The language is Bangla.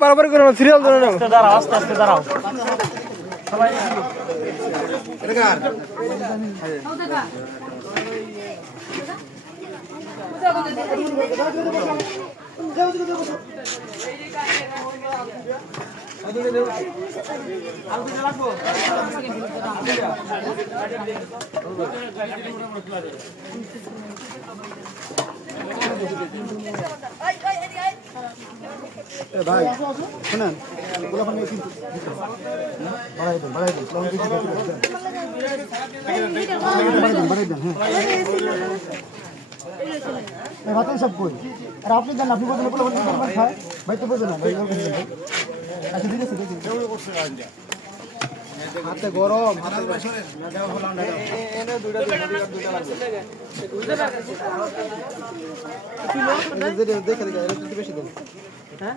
পারাপারি করো না, সিরিয়াল ধরে নাও। দাঁড়াও, আস্তে আস্তে দাঁড়াও। ভাই শুনেন কিন্তু বাড়াই দেন ভাতেন সব কই আর আপনি জান আপনি বলবেন খায় ভাই তো বোঝে না ভাই আচ্ছা ঠিক আছে হাতে গরম হাতে দেখে বেশি দেন হ্যাঁ